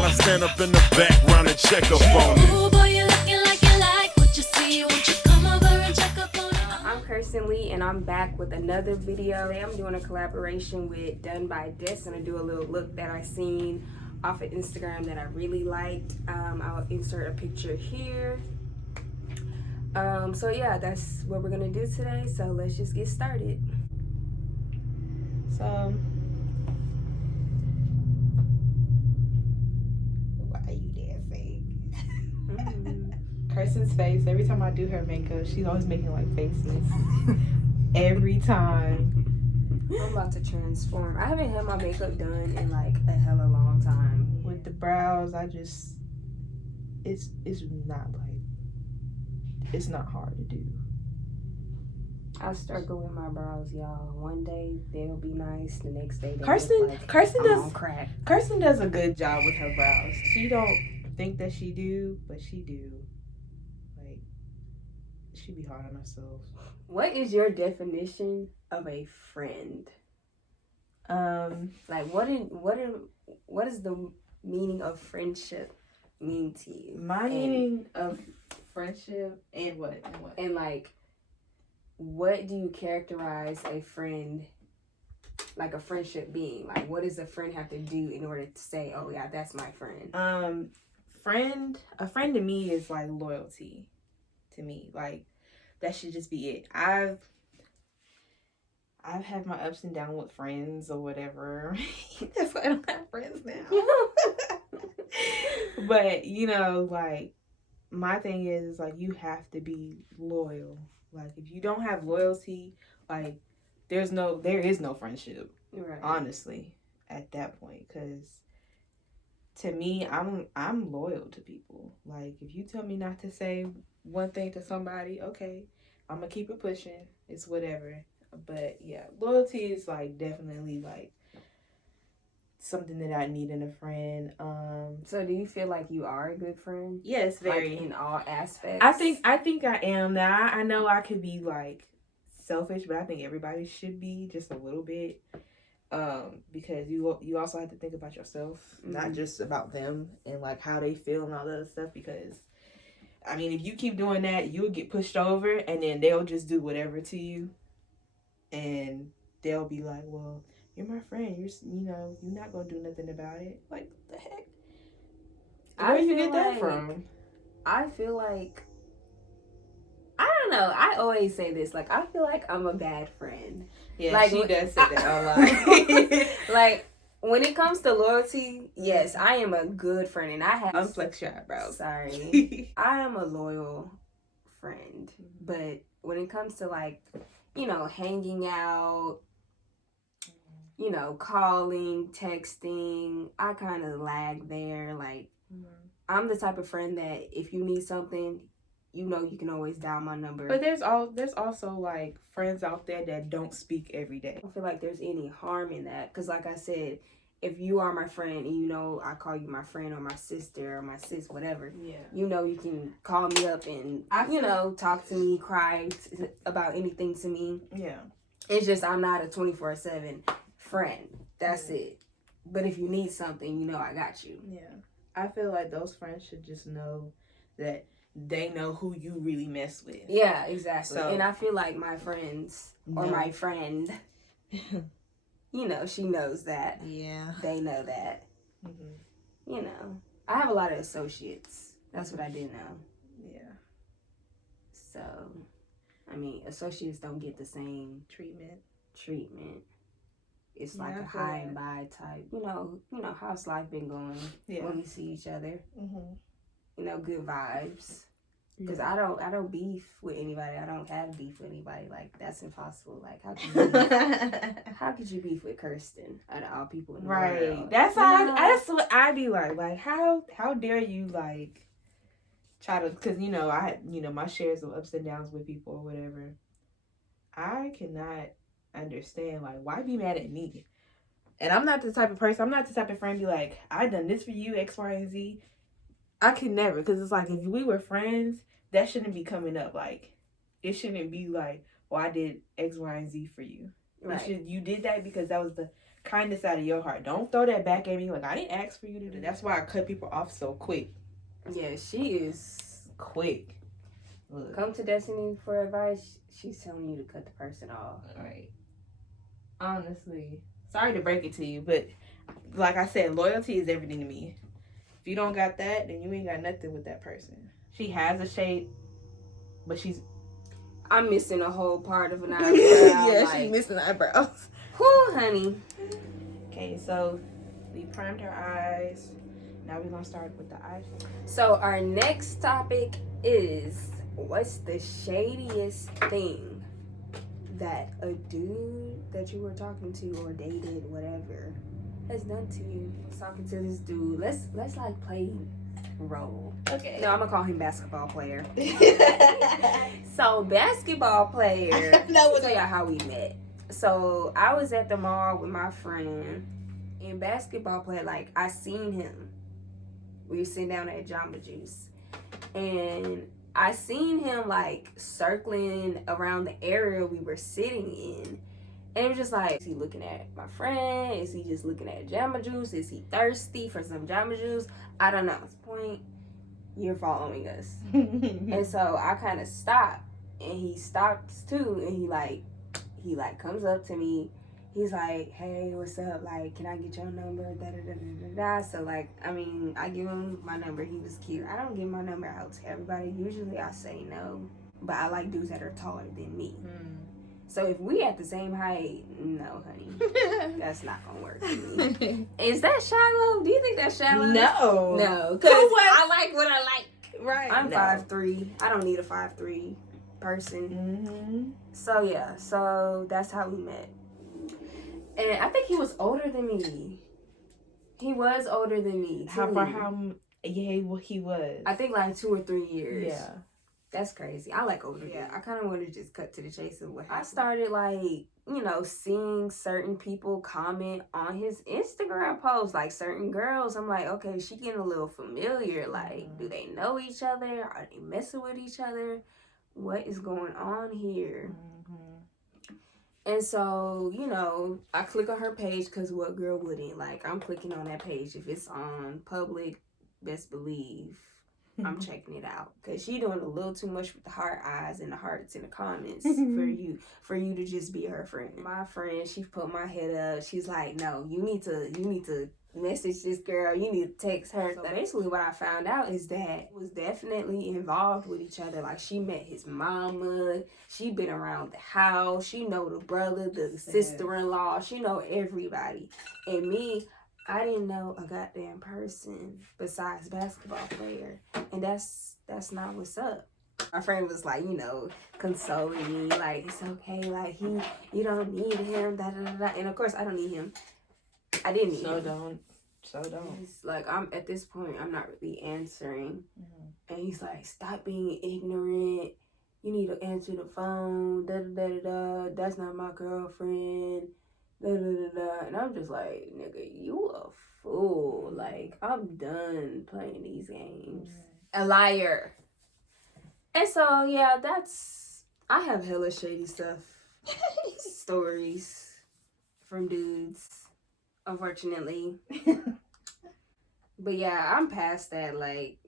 while I stand up in the background and check up on it. Ooh, boy, you're looking like you like what you see. Won't you come over and check up on it? I'm Kirsten Lee, and I'm back with another video. Today I'm doing a collaboration with Done by Des, and I do a little look that I seen off of Instagram that I really liked. I'll insert a picture here. So yeah, that's what we're gonna do today. So let's just get started. So, why are you dancing? Kirsten's face, every time I do her makeup, she's always making like faces. Every time. I'm about to transform. I haven't had my makeup done in like a hella long time. With the brows, it's not like, it's not hard to do. I struggle with my brows, y'all. One day they'll be nice, the next day they Kirsten look like Kirsten I'm does on crack. Kirsten does a good job with her brows. She don't think that she do, but she do. Like, she be hard on herself. What is your definition of a friend? Like what is the meaning of friendship mean to you? My meaning of friendship and what? And like, what do you characterize a friend, like a friendship being? Like, what does a friend have to do in order to say, oh yeah, that's my friend? A friend to me is like loyalty to me. Like, that should just be it. I've had my ups and downs with friends or whatever. That's why I don't have friends now. But, you know, like, my thing is, like, you have to be loyal. Like, if you don't have loyalty, like, there is no friendship. Right. Honestly, at that point, because to me, I'm loyal to people. Like, if you tell me not to say one thing to somebody, okay, I'm gonna keep it pushing. It's whatever. But yeah, loyalty is like definitely like something that I need in a friend. So do you feel like you are a good friend? Yes, very. Like in all aspects. I think I am. Now I know I could be like selfish, but I think everybody should be just a little bit. Because you also have to think about yourself, not just about them and like how they feel and all that other stuff. Because I mean, if you keep doing that, you'll get pushed over, and then they'll just do whatever to you, and they'll be like, "Well, you're my friend. You're not gonna do nothing about it." Like, the heck? Where you get that from? I feel like, I don't know. I always say this. Like, I feel like I'm a bad friend. Yeah, like, she does say that a lot. Like, when it comes to loyalty, yes, I am a good friend, and I have. Unflex your eyebrows. Sorry, I am a loyal friend, but when it comes to like, hanging out, calling, texting, I kind of lag there. Like, I'm the type of friend that if you need something, you can always dial my number. But there's also like friends out there that don't speak every day. I don't feel like there's any harm in that, because like I said, if you are my friend and I call you my friend or my sister or my sis, whatever, you can call me up and talk to me, cry about anything to me. Yeah, it's just I'm not a 24/7 friend. That's it. But if you need something, I got you. Yeah, I feel like those friends should just know that they know who you really mess with. Yeah, exactly. So, and I feel like my friends or my friend, she knows that. Yeah. They know that. Mm-hmm. I have a lot of associates. That's what I didn't know. Yeah. So, I mean, associates don't get the same treatment. It's like a high and by type. How's life been going when we see each other? Good vibes. Because I don't beef with anybody. I don't have beef with anybody. Like, that's impossible. Like, how could you beef with Kirsten out of all people in the world? That's what I be like. Like, how dare you, like, try to, because I my shares of ups and downs with people or whatever. I cannot understand, like, why be mad at me? And I'm not the type of person, I'm not the type of friend be like, I done this for you, X, Y, and Z. I could never, because it's like, if we were friends, that shouldn't be coming up. Like, it shouldn't be like, well, I did X, Y, and Z for you. Right. You did that because that was the kindness out of your heart. Don't throw that back at me like I didn't ask for you to do. That's why I cut people off so quick. Yeah, she is quick. Look. Come to Destiny for advice. She's telling you to cut the person off. All right. Honestly, sorry to break it to you, but like I said, loyalty is everything to me. If you don't got that, then you ain't got nothing with that person. She has a shape, but I'm missing a whole part of an eyebrow. Yeah, like, she's missing eyebrows. Whew, honey. Okay, so we primed her eyes. Now we're gonna start with the eyes. So our next topic is, what's the shadiest thing that a dude that you were talking to or dated, whatever, has done to you? I was talking to this dude. Let's like play role. Okay. No, I'm gonna call him basketball player. So basketball player. No, I'll tell y'all how we met. So I was at the mall with my friend, and basketball player, like, I seen him. We were sitting down at Jamba Juice, and I seen him like circling around the area we were sitting in. And it was just like, is he looking at my friend? Is he just looking at Jamba Juice? Is he thirsty for some Jamba Juice? I don't know. At this point, you're following us. And so I kind of stopped, and he stops too, and he comes up to me. He's like, hey, what's up? Like, can I get your number? Da-da-da-da-da-da. So, like, I mean, I give him my number. He was cute. I don't give my number out to everybody. Usually I say no. But I like dudes that are taller than me. So if we at the same height, no, honey. That's not going to work for me. Is that shallow? Do you think that's shallow? No. No. Because I like what I like. Right. I'm 5'3". I don't need a 5'3" person. So, yeah. So, that's how we met. And I think he was older than me. He was older than me. Yeah, well, he was. I think like 2 or 3 years. Yeah. That's crazy. I like older. Yeah. I kind of want to just cut to the chase of what happened. I started like, seeing certain people comment on his Instagram posts, like certain girls. I'm like, okay, she getting a little familiar. Like, do they know each other? Are they messing with each other? What is going on here? And so, I click on her page because what girl wouldn't? Like, I'm clicking on that page. If it's on public, best believe I'm checking it out. Because she doing a little too much with the heart eyes and the hearts in the comments for you to just be her friend. My friend, she put my head up. She's like, no, you need to message this girl. You need to text her. So basically what I found out is that was definitely involved with each other. Like, she met his mama. She been around the house. She know the brother, the sister-in-law. She know everybody. And me, I didn't know a goddamn person besides basketball player. And that's not what's up. My friend was like, consoling me. Like, it's okay. Like, you don't need him. Da, da, da, da. And of course, I don't need him. I didn't need him. So don't. It's like, I'm at this point, I'm not really answering. And he's like, stop being ignorant. You need to answer the phone. Da, da, da, da, da. That's not my girlfriend. Da, da, da, da. And I'm just like, nigga, you a fool. Like, I'm done playing these games. A liar. And so, yeah, I have hella shady stuff. Stories from dudes, unfortunately. But yeah, I'm past that, like,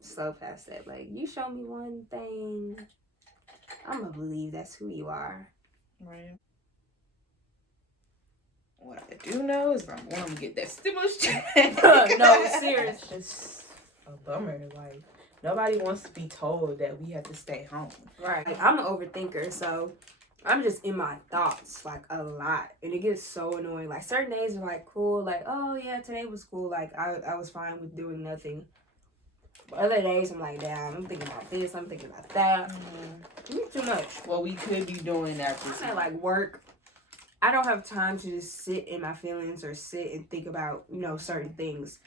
so past that. Like, you show me one thing, I'm gonna believe that's who you are. Right. What I do know is I'm gonna get that stimulus check. No, seriously. It's a bummer. Like, nobody wants to be told that we have to stay home. Right. Like, I'm an overthinker, so I'm just in my thoughts, like, a lot. And it gets so annoying. Like, certain days are, like, cool. Like, oh, yeah, today was cool. Like, I was fine with doing nothing. But other days, I'm like, damn, I'm thinking about this. I'm thinking about that. Too much. Well, we could be doing that. I like work. I don't have time to just sit in my feelings or sit and think about, certain things.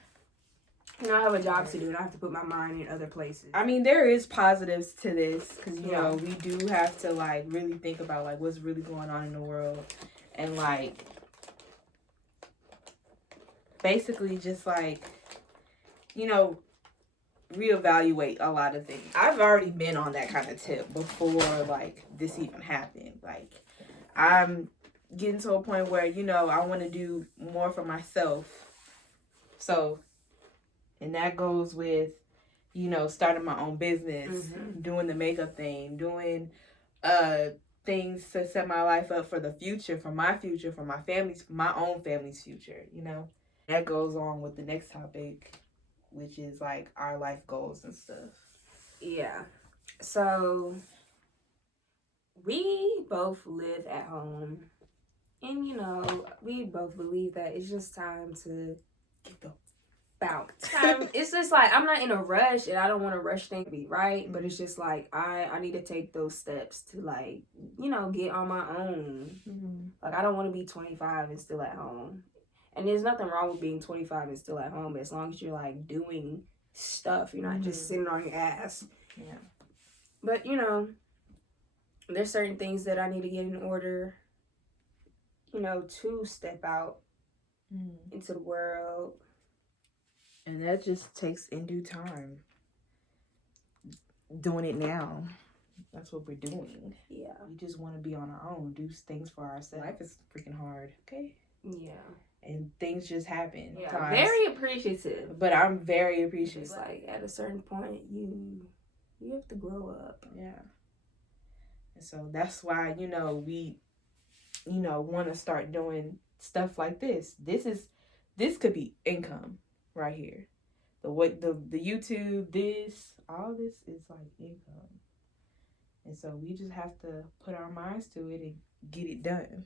I have a job to do, and I have to put my mind in other places. I mean, there is positives to this, because, we do have to, like, really think about, like, what's really going on in the world. And, like, basically just, like, reevaluate a lot of things. I've already been on that kind of tip before, like, this even happened. Like, I'm getting to a point where, you know, I want to do more for myself. So, and that goes with, you know, starting my own business, doing the makeup thing, doing things to set my life up for the future, for my family's, my own family's future, you know. That goes on with the next topic, which is like our life goals and stuff. Yeah. So we both live at home, and you know, we both believe that it's just time to Get the bounce. It's just like I'm not in a rush, and I don't want to rush things to be right, but it's just like I need to take those steps to, like, you know, get on my own. Like, I don't want to be 25 and still at home. And there's nothing wrong with being 25 and still at home, as long as you're like doing stuff. You're not just sitting on your ass. Yeah. But you know, there's certain things that I need to get in order, you know, to step out into the world. And that just takes in due time. Doing it now. That's what we're doing. Yeah. We just want to be on our own, do things for ourselves. Life is freaking hard, okay? Yeah. And things just happen. Yeah. Times. Very appreciative. But I'm very appreciative. It's like at a certain point, you have to grow up. Yeah. And so that's why, you know, we, you know, want to start doing stuff like this. This could be income right here. The YouTube, all this is like income. And so we just have to put our minds to it and get it done.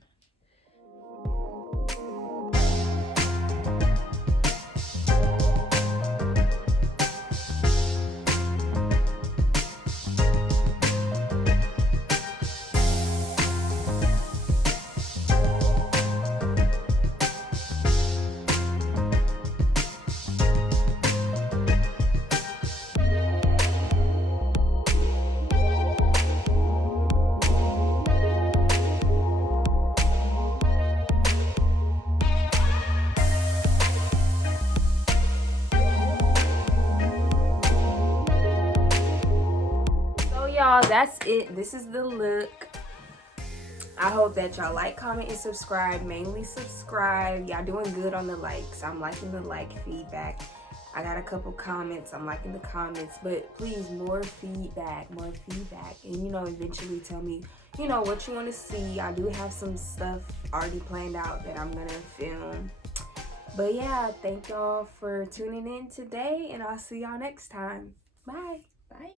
Y'all, that's it. This is the look. I hope that y'all like, comment, and subscribe. Mainly subscribe. Y'all doing good on the likes. I'm liking the like feedback. I got a couple comments. I'm liking the comments. But please, more feedback. And, you know, eventually tell me, you know, what you want to see. I do have some stuff already planned out that I'm going to film. But, yeah, thank y'all for tuning in today. And I'll see y'all next time. Bye. Bye.